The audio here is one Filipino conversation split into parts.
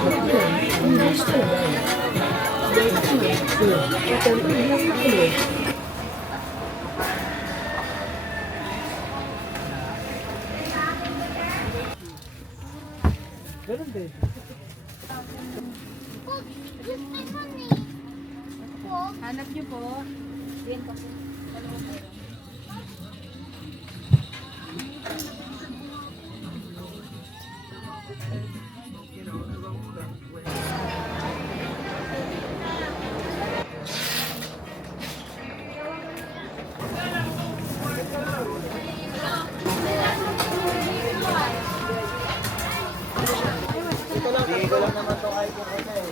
Ganun din. Hanap niyo po. Yan po. Hindi ko lang naman ito kahit yung kanya eh.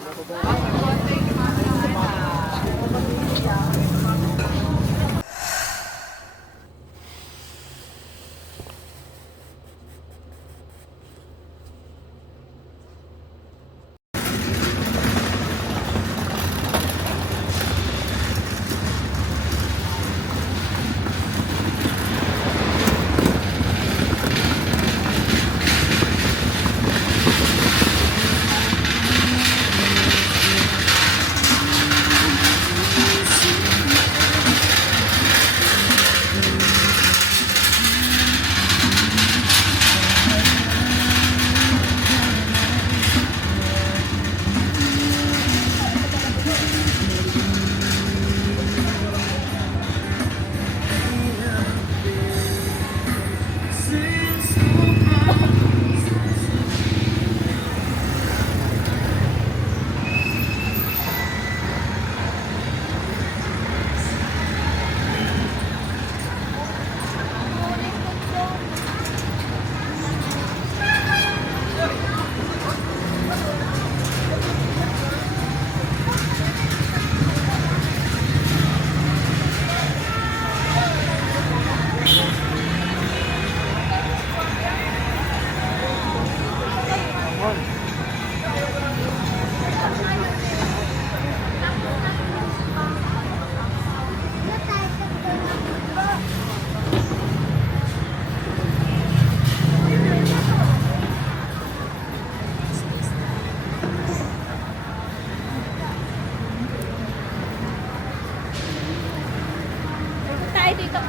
Tayo dito.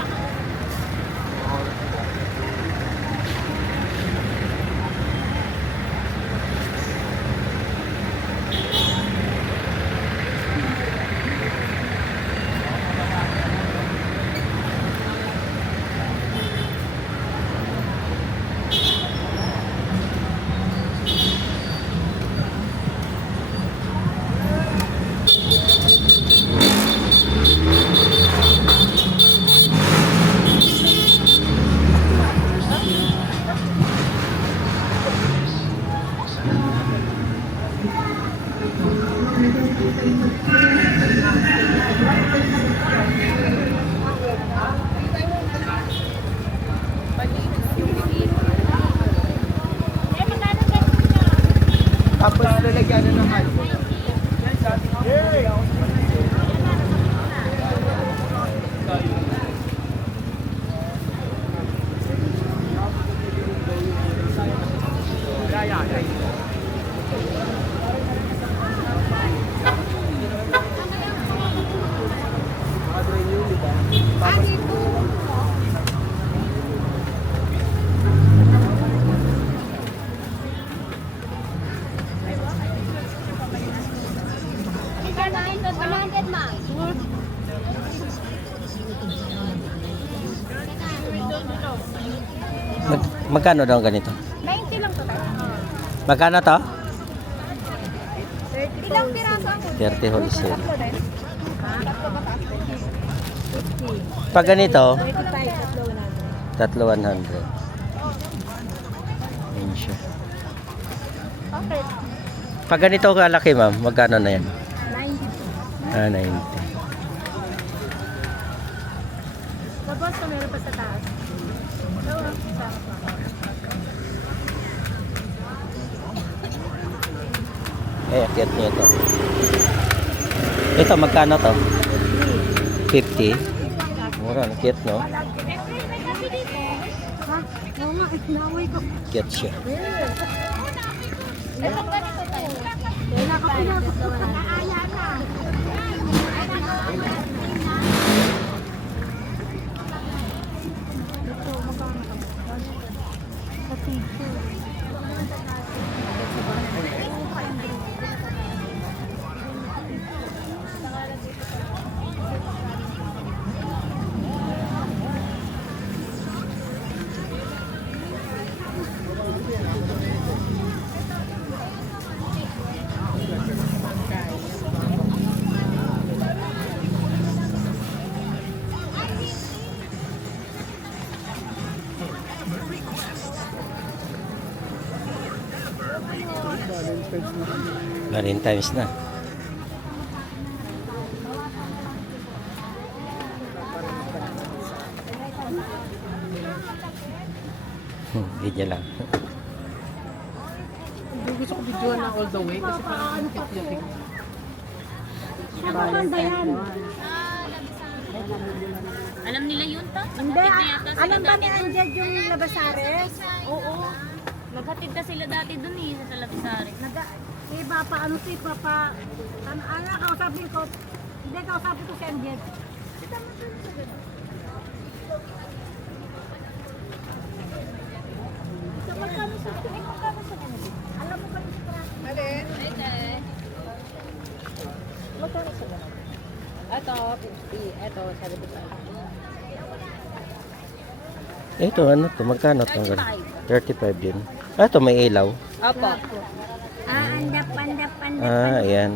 Tapos lalagyan na ng ano. Magkano daw ganito? 90 lang to tayo. Magkano to? Ilang piraso ang 30 wholesale. tatlo din? Tatlo ba taas? Pag ganito, 25, 3 tatlo 100. Yun siya. Okay. Pag ganito kalaki ma'am, magkano na yan? 90. Ah, 90. Tapos kung meron pa sa taas. Eh, akyat niya ito. Ito, magkano to? 50. Mura, akyat no? Ha? Oo nga, naway ko. Akyat siya. Itong ganito tayo. Kaya nakapinapos ko pag-aaya na. Ito, magkano ka? Sa picture. Valentine's na. Video lang. Hindi gusto ko video na all the way kasi parang ang cute niya tingnan. Ano ba yan? Alam nila yun ta? Hindi, Naghatid na yata sila alam ba dati ni dun. Anjad yung Labasares? Oo. Naghatid na sila dati dun eh, sa Talapisari. Iba pa, ano si Papa, ano, kausapin ko, hindi, kausapin ko si Anjad. So, magkano sa alam mo ba yung sikra? Magkano sa Ito, 50. Ito, 75. Ito, ano to? Magkano to? 35 din. Ah, ito may ilaw. Opo. Andap. Ayan.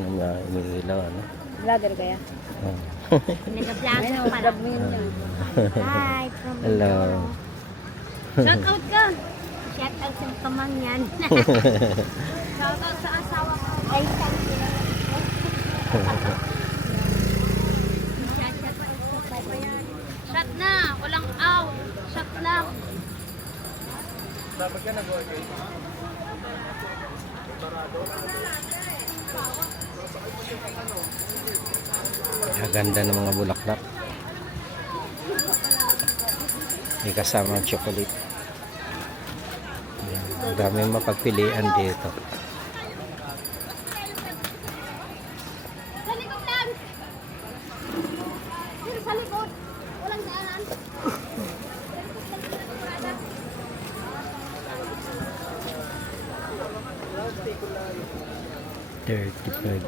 May ilaw, ano? Vlogger kaya? Ah. Nag-vlog pala. Hi, from Hello. Shout out ka! Shout out sa kamang yan. Shout out sa asawa ko. Ay, thank you. Shot na! Walang out! Shot lang! Ganda ng mga bulaklak. May kasama ang chocolate. Ayan. Ang daming mapagpilian dito. Sa likod lang! Sa likod! Walang daanan! 35.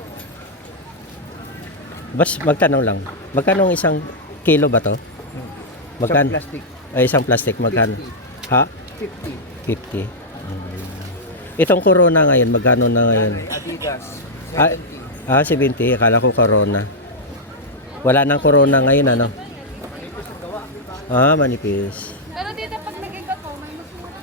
Bas, magtanong lang. Magkano ang isang kilo ba to? Magkano? Plastic. Ay, isang plastic. Magkano? Ha? 50. 50. Itong Corona ngayon, magkano na ngayon? Adidas. Ah, 70. Akala ko Corona. Wala nang Corona ngayon, ano? Ah, manipis. Pero dito pag naging ako, may masura ko.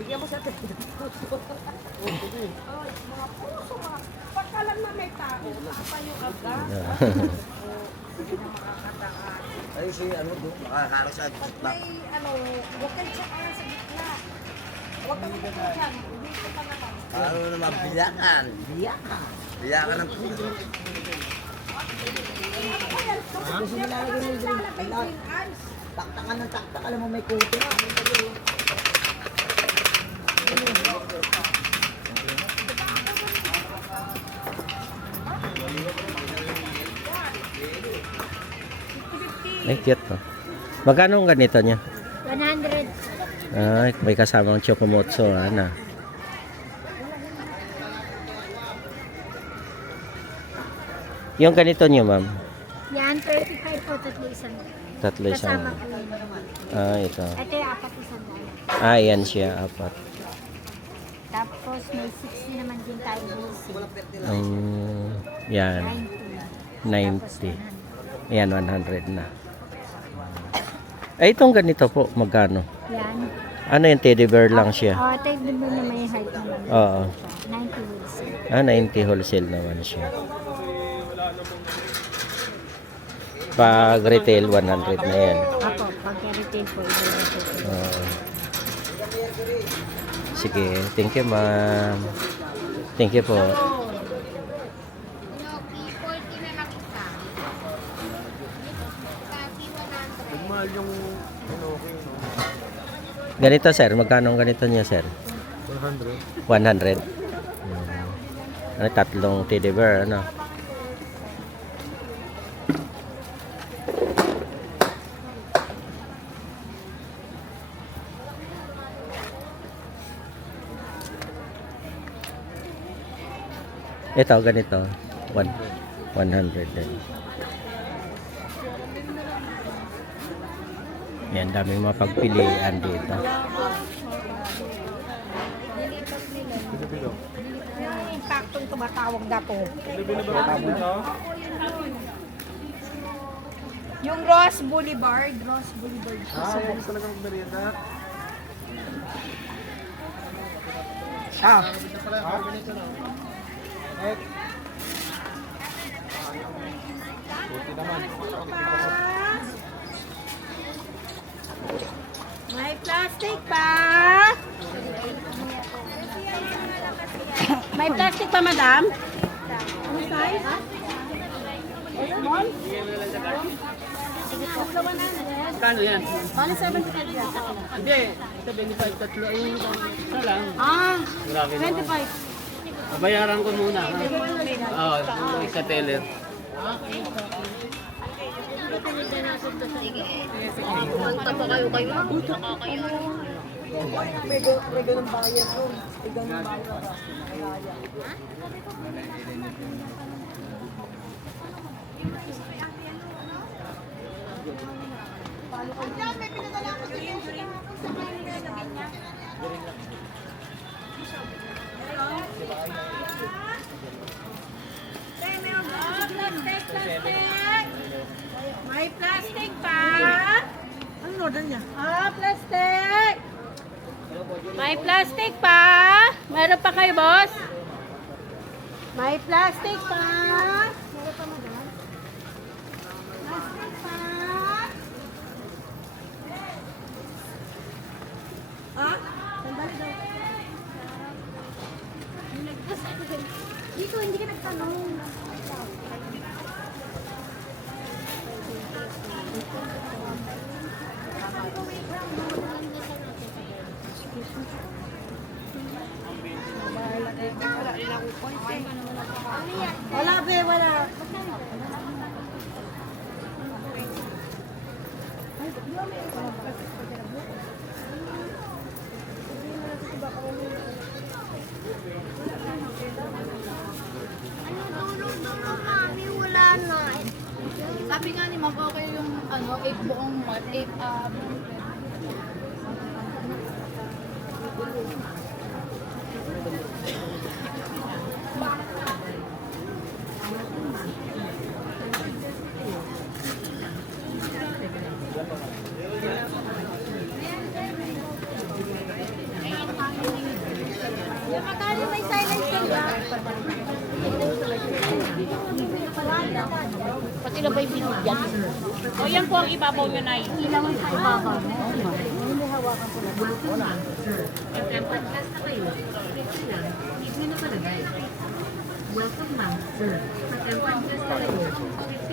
Bigyan mo sa atin. Pagkalan na may tao, pa yung aga. Ay, si ano doon, makakara sa Pag may ano, huwag kayo sa sa gitna. Huwag ka magkakaroon dyan. Dito ka naman. ano naman, biyakan. Biyakan ng puso. Gusto nyo lalagay ng drink. Taktakan ng taktak, alam mo may kuto na. Ay, cute to. Magkano ang ganito niya? 100. Ay, may kasamang chokomotso, ano? Yung ganito niyo, ma'am? Yan, 35 po, tatlo isang. Tatlo isang. Kasama po yun. Ah, ito. Ito yung apat isang dala. Ah, yan siya, apat. Tapos may 60 naman din tayo busy. Yan, 90. 90. Yan, 100 na. Ay, itong ganito po, magkano? Yan. Ano yung teddy bear lang siya? Oh, tayo din mo na may height naman. Oo. 90 busy. Ah, 90 wholesale naman siya. Pag retail, 100 na yan. Ako, pag retail po, ibigay po. Oo. Sige, thank you, ma'am. Thank you po. yung ano, okay, no? Ganito sir, magkano ang ganito niya sir? 100. 100. Ano, tatlong teddy bear, ano? Ito, ganito. 100 din. Yan, daming mapagpilian dito. Bilo-bilo. Yung impaktong tumatawag na to. Bilo-bilo ba ito nyo? Yung Ross Boulevard. Ross Boulevard. Ah, yan talagang merienda. Ah. Buti naman. May plastic pa. May plastic pa, madam? Ano size? Small? Kano yan? Only 75 yan. Hindi, ito 25 tatlo yung isa lang. Ah, Grabe naman. 25. Bayaran ko muna. Oo, isa teller. Punta pa kayo kayo. Saka kayo. May ganun bayad doon. May ganun bayad. May plastic pa. Ano order niya? Ah, plastic. May plastic pa. Meron pa kayo, boss? May plastic pa. Meron pa, madam? Plastic pa. Ah? Sandali daw. Dito, hindi ka nagtanong. Wala, be, wala. Sabi nga ni Ma'am, okay yung ano, 8 buong mat, 8 Magkano may silence ka ba? pati na ba yung binigyan? O yan po ang ibabaw nyo na yun. Ilang ang ibabaw mo? Welcome, ma'am, sir. Patempered glass na kayo. 50 lang. Ano kaya sinalagay? Welcome, ma'am, sir. Patempered glass na kayo. 50 lang.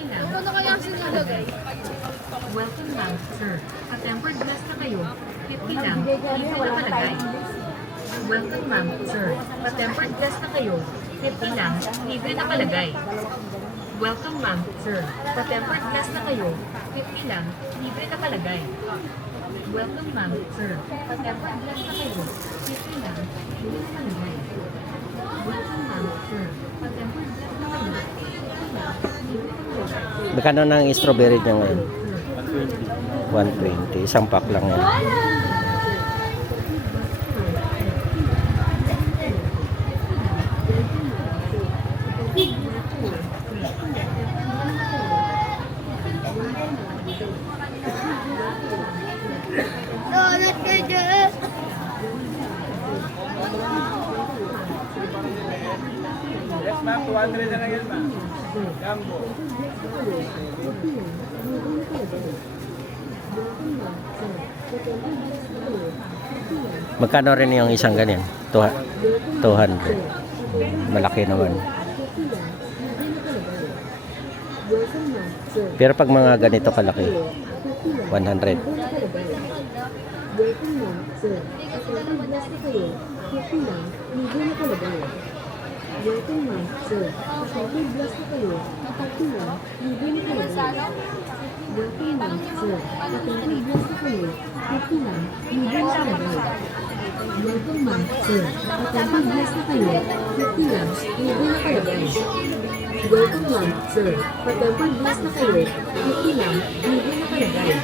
Libre nakalagay. Welcome, ma'am, sir. Patempered glass na kayo. 50 lang. Libre nakalagay. Welcome, ma'am, sir. Patempered glass na kayo. 50 lang. Libre nakalagay. Welcome, ma'am, sir. Patempered glass na kayo. 50 lang. Libre nakalagay. Welcome, ma'am, sir. Patempered glass na kayo. 50 lang. Libre nakalagay. Magkano ng strawberry niya ngayon? 120. Isang pack lang yan. Yes, ma'am. 200 na lang yan, ma'am. Jumbo. Magkano rin yung isang ganyan? 200. Malaki naman. Pero pag mga ganito kalaki, 100. Welcome lang, sir. Attempered glass na kayo. 50 lang. Libre na kalagay. Welcome lang, sir. Attempered glass na kayo. 30 lang. Libre na kalagay. Welcome lang, sir. Attempered glass na kayo. 50 lang. Libre na kalagay. Welcome ma'am, sir. Attempered glass na kayo. 50 lang. Libre na kalagay. Welcome ma'am, sir. Attempered glass na kayo. 50 lang. Libre na kalagay. Welcome ma'am, sir. Attempered glass na kayo. 50 lang. Libre na kalagay.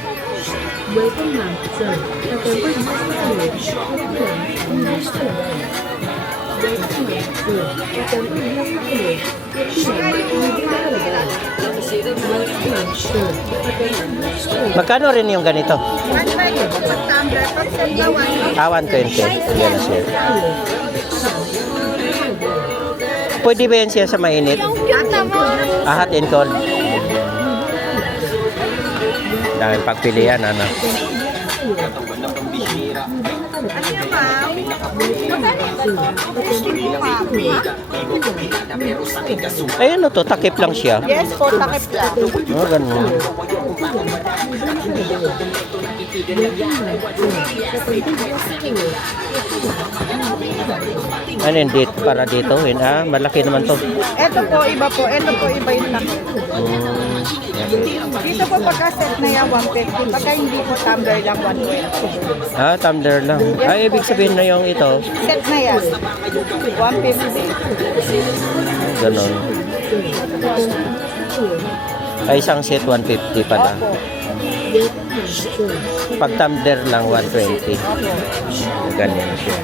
Welcome ma'am, sir. Attempered glass na kayo. 50 lang. Libre na kalagay. Welcome ma'am, sir. Attempered glass na kayo. Magkano rin yung ganito? 120 po pag tumbler. Pag set na 120. 120. Yan na siya. Pwede ba yan siya sa mainit? Hot and cold. Dahil pagpilian, ano? Ayun no, to, takip lang siya. Yes po, takip lang. Oh, ganun. Ano yun, dito, para dito? Yun, malaki naman to. Ito po, iba po. Ito po, iba yung takip. Dito po pagka-set na yan, 150. Pagka hindi po tumbler lang, 120. Tumbler lang. Ibig sabihin na yung ito. Set na yan, 150. Ganon. Isang set 150 pala. Opo. Pag tumbler lang 120. Ganyan siya.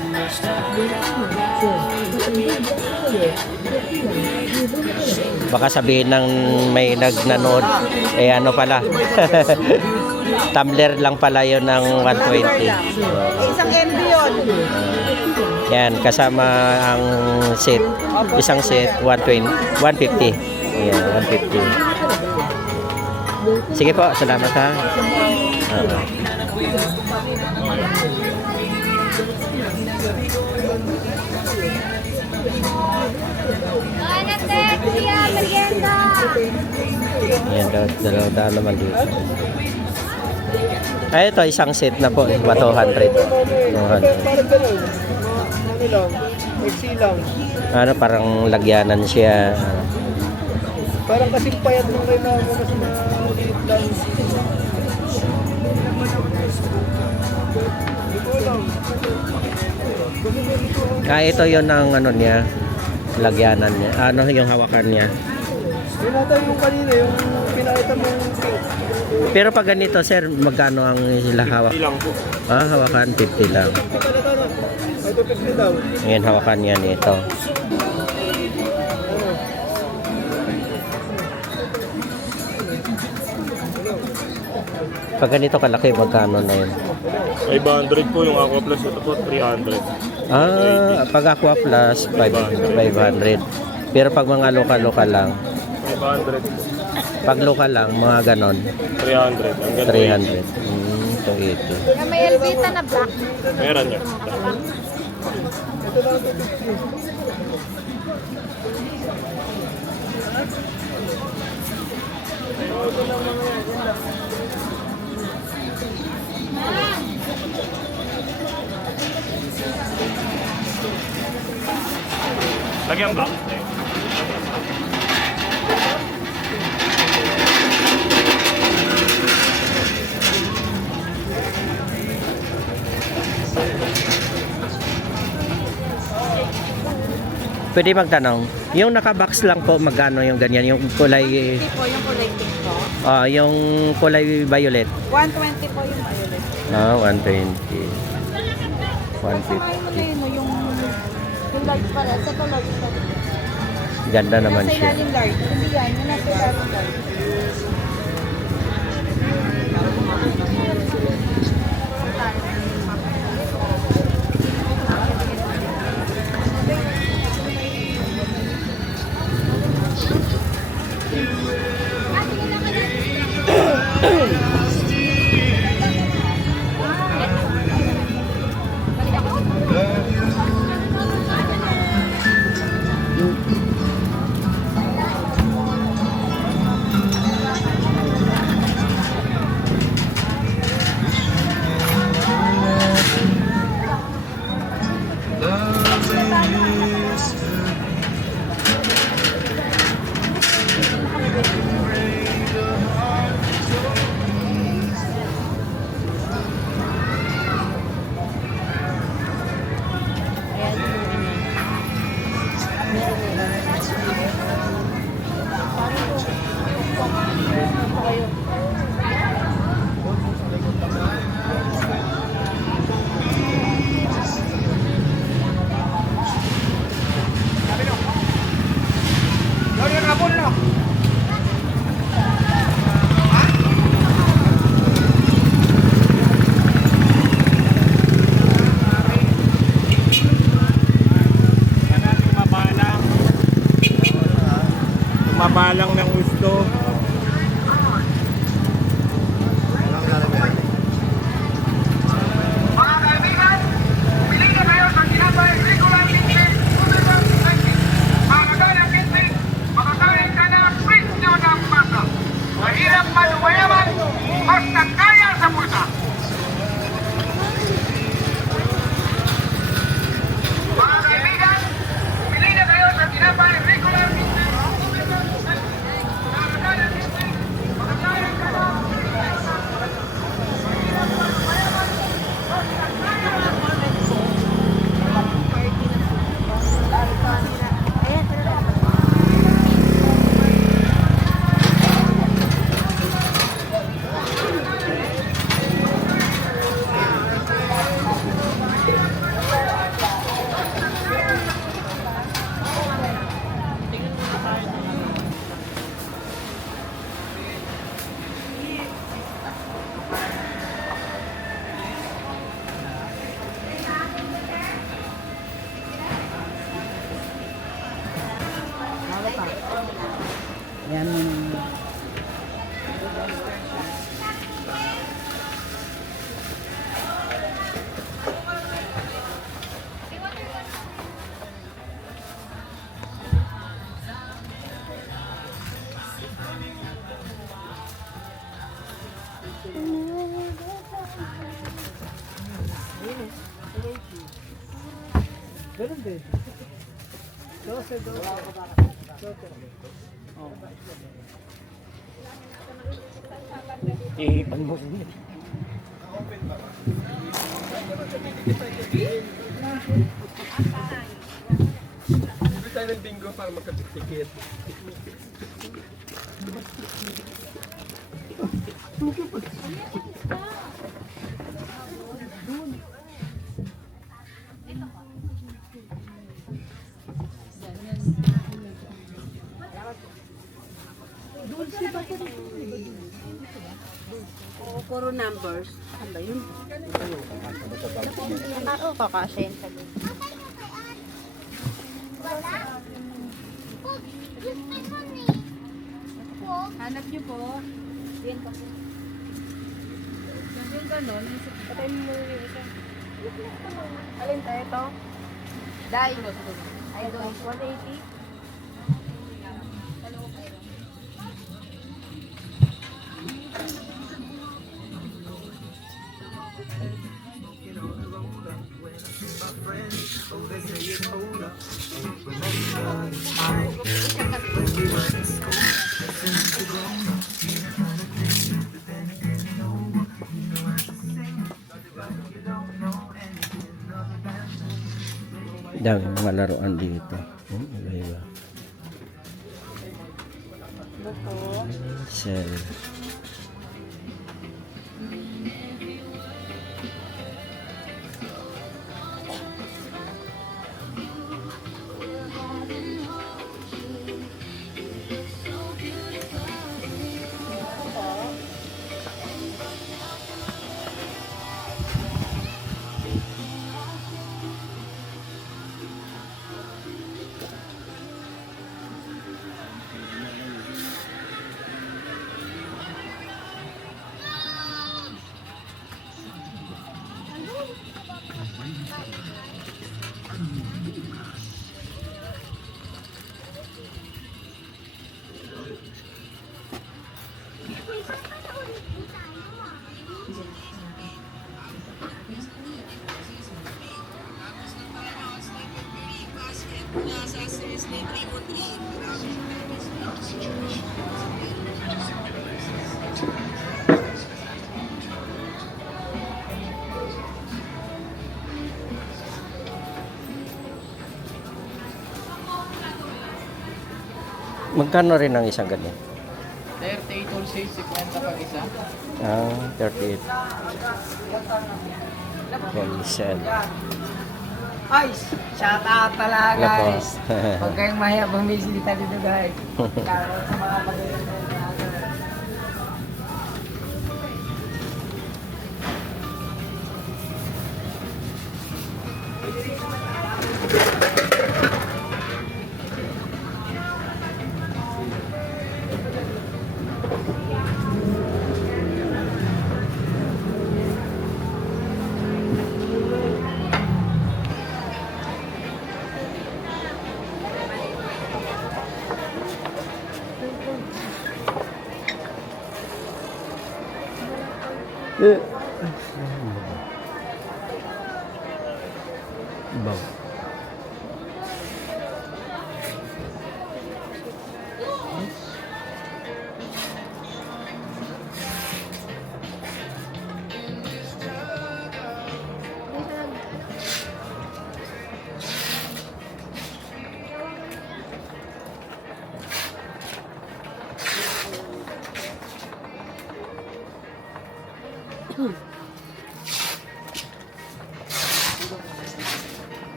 Baka sabihin ng may nagnanood, ano pala. Tumbler lang pala yun ng 120. Isang MB yun. Yan, kasama ang set. Isang set, 120, 150. Yan, 150. Sige po, salamat ha. Yan daw, dalaw naman dito. Ito, isang set na po, 200. 200. Parang gano'n. Ano lang, exi lang. Ano, parang lagyanan siya. Parang kasing payat nung kayo na mas maliit lang. Hindi ko alam. Ito yon ang ano niya, lagyanan niya. Ano yung hawakan niya. Yun natin yung kanina, yung pinakita mong pink. Pero pag ganito, sir, magkano ang sila hawak? 50 lang po. Hawakan 50 lang. 50 ka na tanong. Ito 50 daw. Ayan, hawakan niya nito. Pag ganito kalaki, magkano na yun? 500 po yung Aqua Plus. Ito po 300. Pag Aqua Plus, 500. Pero pag mga lokal-lokal lang, 500 po. pag lokal lang, mga ganon, 300. Hanggang 300. Ito, ito. May Elvita na black. Meron niya. Lagyan ba? Pwede magtanong, yung nakabox lang po, magkano yung ganyan, yung kulay, Hindi po yung kulay pink po. yung kulay violet. 120 po yung violet. 120. Sa ngayon mo 150. kayo, yung large pala. Sa to large pala. Ganda naman Nasa siya. ilalim large. Hindi yan. Yung nasa ilalim large. mabalang ng gusto. Mga kaibigan, pili na kayo sa tinapay regular kitchen. Makakain ang kitchen, makakain ka na presyo ng masa. Mahirap man o mayaman, basta kaya sa pusa. Mga kaibigan, pili na kayo sa tinapay regular kitchen. Makakain ang kitchen, makakain ka na Iipan mo rin. Bili tayo ng bingo para magkatiktikit. Puro numbers. Ano ba yun? Oo, kakasya sa Hanap niyo po. Yan pa po. Yung gano'n, patay mo yung isa. Alin tayo ito? Dai. Ay, doon. 180. Dami mga laruan dito. Iba-iba. Cell. Magkano rin ang isang ganyan? 38 wholesale, 50 pag isa. 38. Wholesale. Ay, shout out pala Wala po. guys. Huwag kayong mahiya bumisita dito guys. Lalo sa mga magaling na Bang.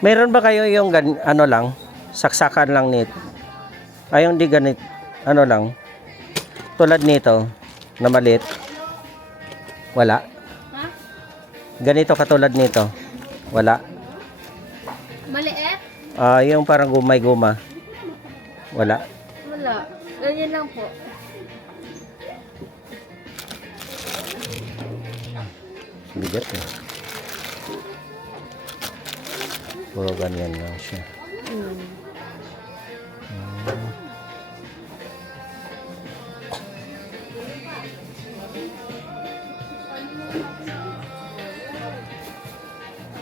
Meron ba kayo yung ano lang, saksakan lang nito? Ay, yung di ganit, ano lang, tulad nito, na maliit. Wala. Ha? Ganito katulad nito. Wala. Maliit? Yung parang gumay-guma. Wala. Wala. Ganyan lang po. Bigat eh. Puro ganyan lang siya.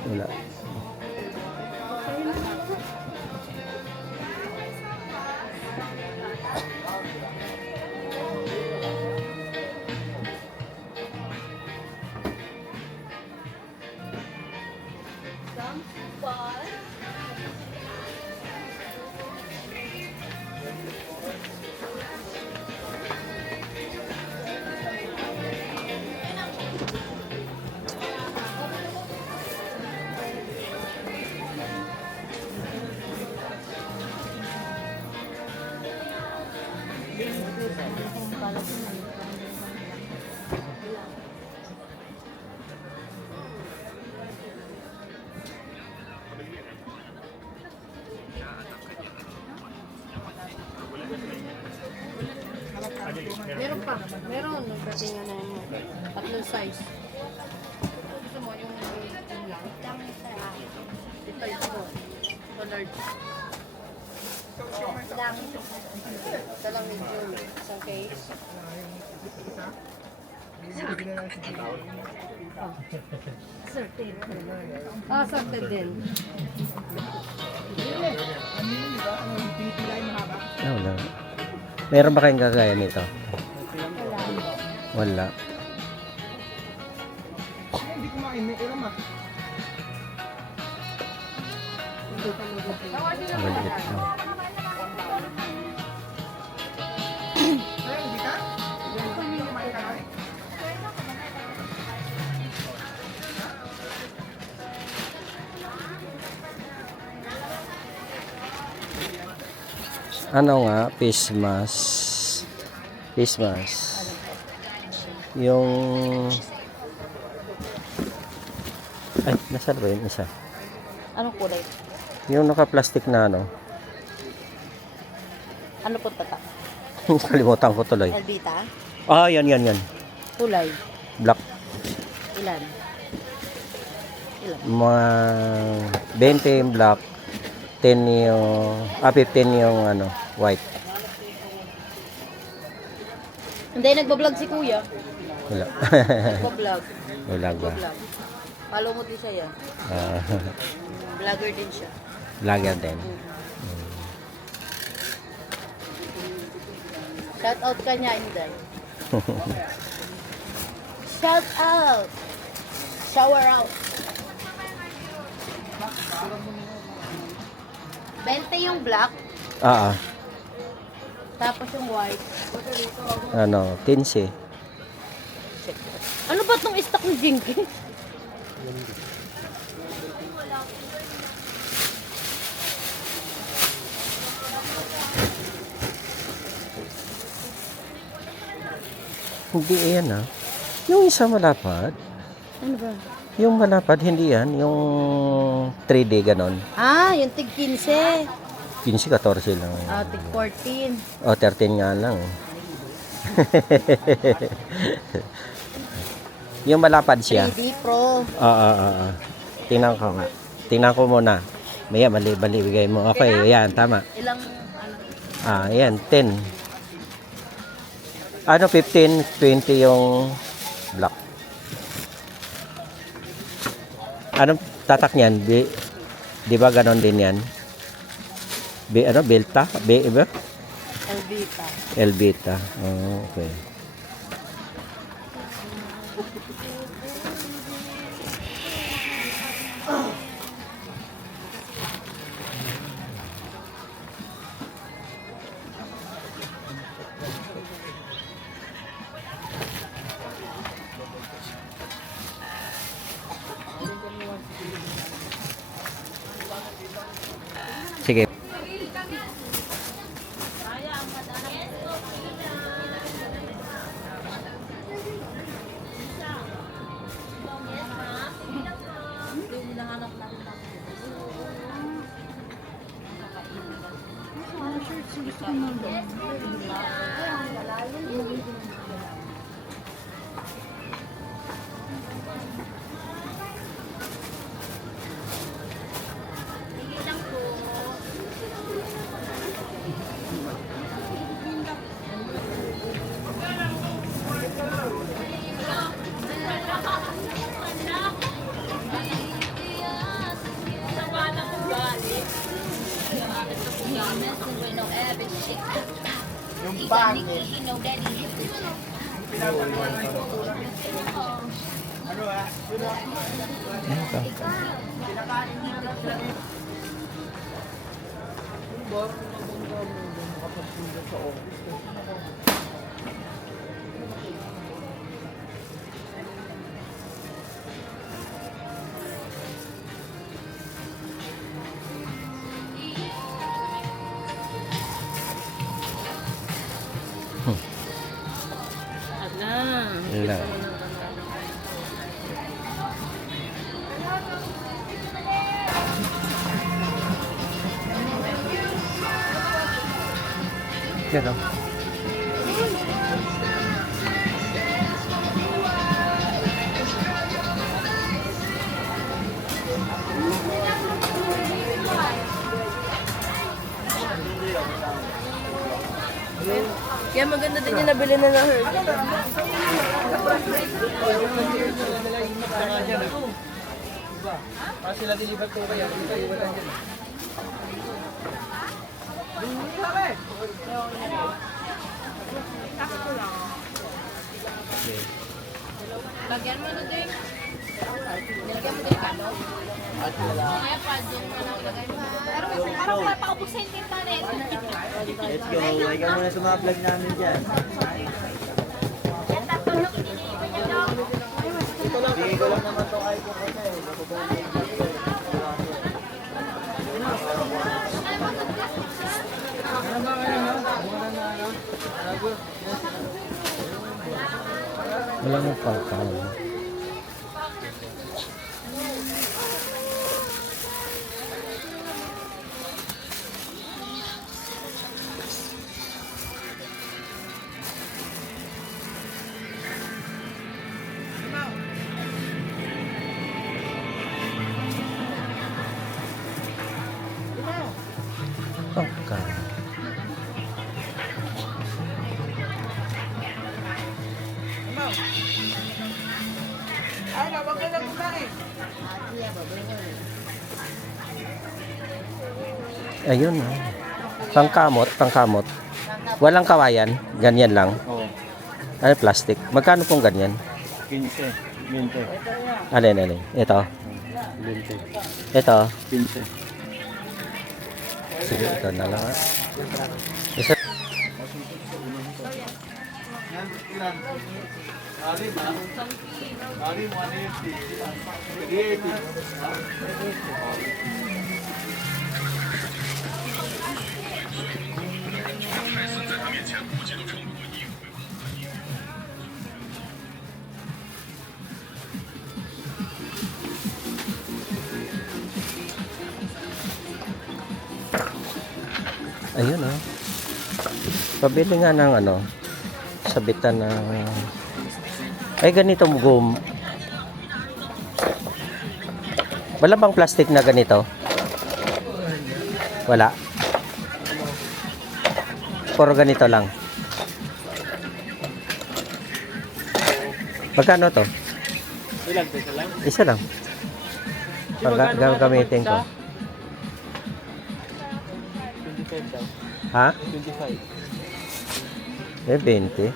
Wala. Meron pa. Meron. Nagdating na mo. Tatlong size. Gusto mo yung lang? Ito ito. Colored. Ito lang medium. Isang case. Sorted. Sorted din. Wala. Meron ba kayong gagaya nito? Wala. Maliit lang. Ano nga, face mask. Face mask. Yung... Ay, nasaan ba yun isa? Anong kulay? Yung naka-plastic na ano. Ano po tatak? Kalimutan ko tuloy. Elvita? Yan. Kulay? Black. Ilan? Mga 20 yung black. 10 yung... 15 yung ano, white. Hindi, nagbablog si kuya. Wala. Nagbablog. Wala ba? Follow mo din siya yan. Vlogger din siya. Vlogger din. Shout out ka niya, Inday. Shout out! Shower out! 20 yung black, tapos yung white. Ano, 15. Ano ba itong stock ni Jinky? Hindi yan Yung isa malapad. Ano ba? Yung malapad, hindi yan. Yung 3D ganon. Yung tig 15. 15, 14 lang. Tig 14. O, 13 nga lang. Yung malapad siya. 3D Pro. Oo. Tingnan ko nga. Tingnan ko muna. Maya, bali bigay mo. Okay, yan, tama. Ilang, Yan, 10. 15, 20 yung black. Anong tatak niyan? Di ba ganon din yan? Belta? Iba? Elvita. Elvita. Oh, okay. Sige. Wala. Yan o. Kaya maganda din yung nabili na ng Herb. Lagyan mo na din. Nilagyan mo din kano? Kaya pa din mo na ilagay mo. Parang mapaubusin kita rin. Let's go. Ikaw muna sa mga vlog namin dyan. Bigay ko lang naman ito kahit kung ano eh. Wala mo pangkaw. Pangkaw. Ayun oh. Pangkamot. Walang kawayan, ganyan lang. Oo. Ano plastic? Magkano pong ganyan? 15. 20. Alin. Ito. 20. Ito. 15. Sige, ito na lang. Isa. Ayun oh. Pabili nga ng ano, sabitan ng... Ay, ganito gum. Wala bang plastic na ganito? Wala. Puro ganito lang. Magkano to? Ilan? Isa lang? Isa lang. Gagamitin ko. 25 daw. Ha? 25. Eh, 20.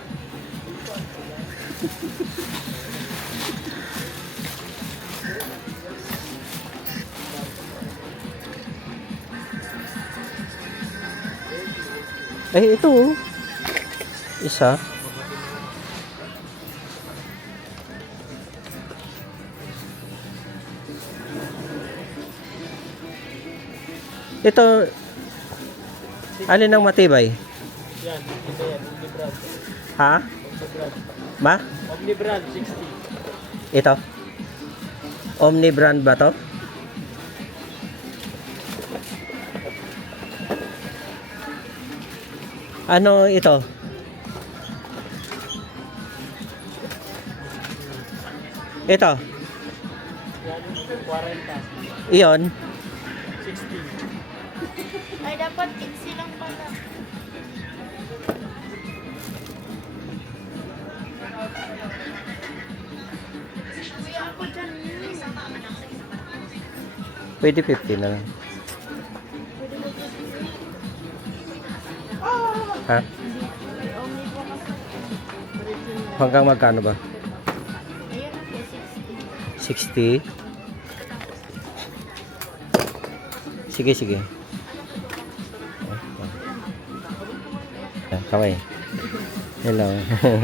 Eh, ito oh. Isa. Ito, alin ang matibay? Yan, ito yan. Omnibrand. Ha? Omnibrand. Ma? Omnibrand, 60. Ito? Omni brand ba to? Ano ito? Ito? Yan, 40. Iyon? 60. Ay, dapat 15 lang pala. Kuya, ako dyan. Pwede 50 na lang. Ha? Hanggang magkano ba? Ayun na po, 60? 60. Sige, sige. Kaway. Hello. Hello.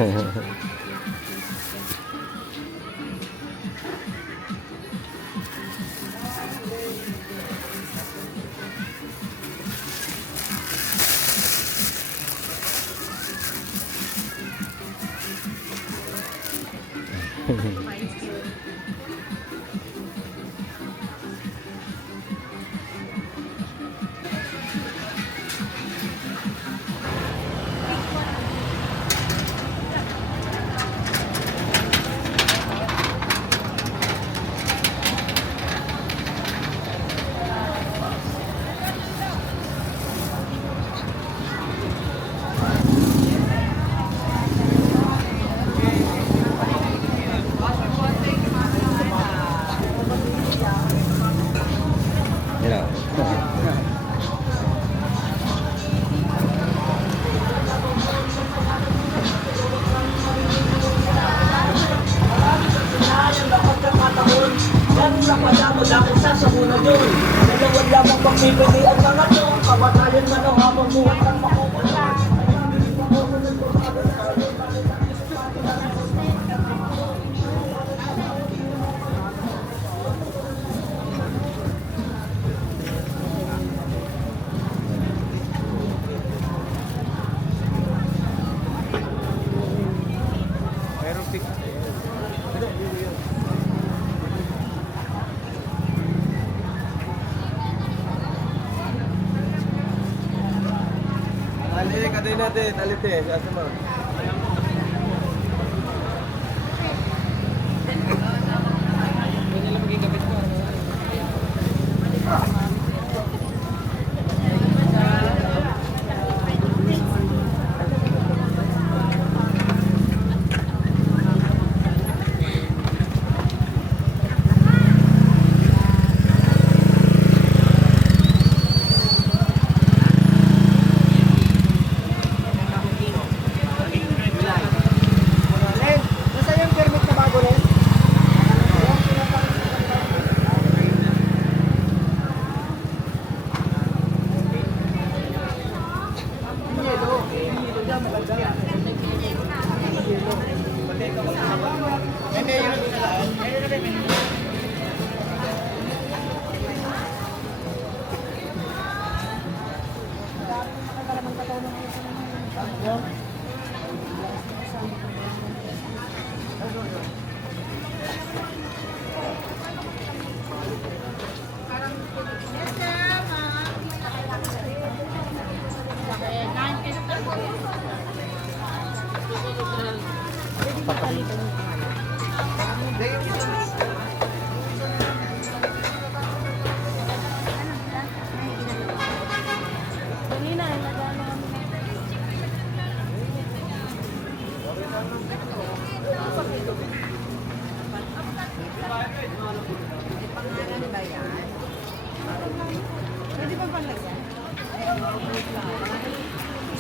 Alin, katay natin. Alit eh. Asa mo?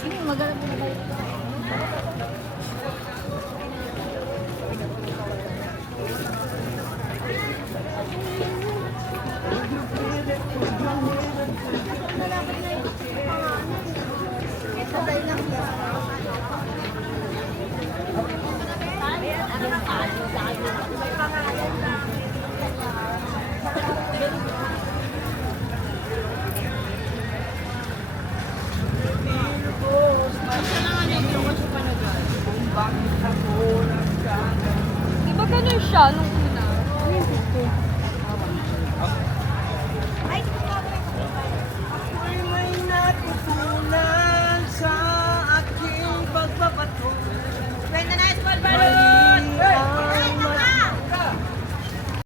Sige, maganda na ba? Di ba ganun siya nung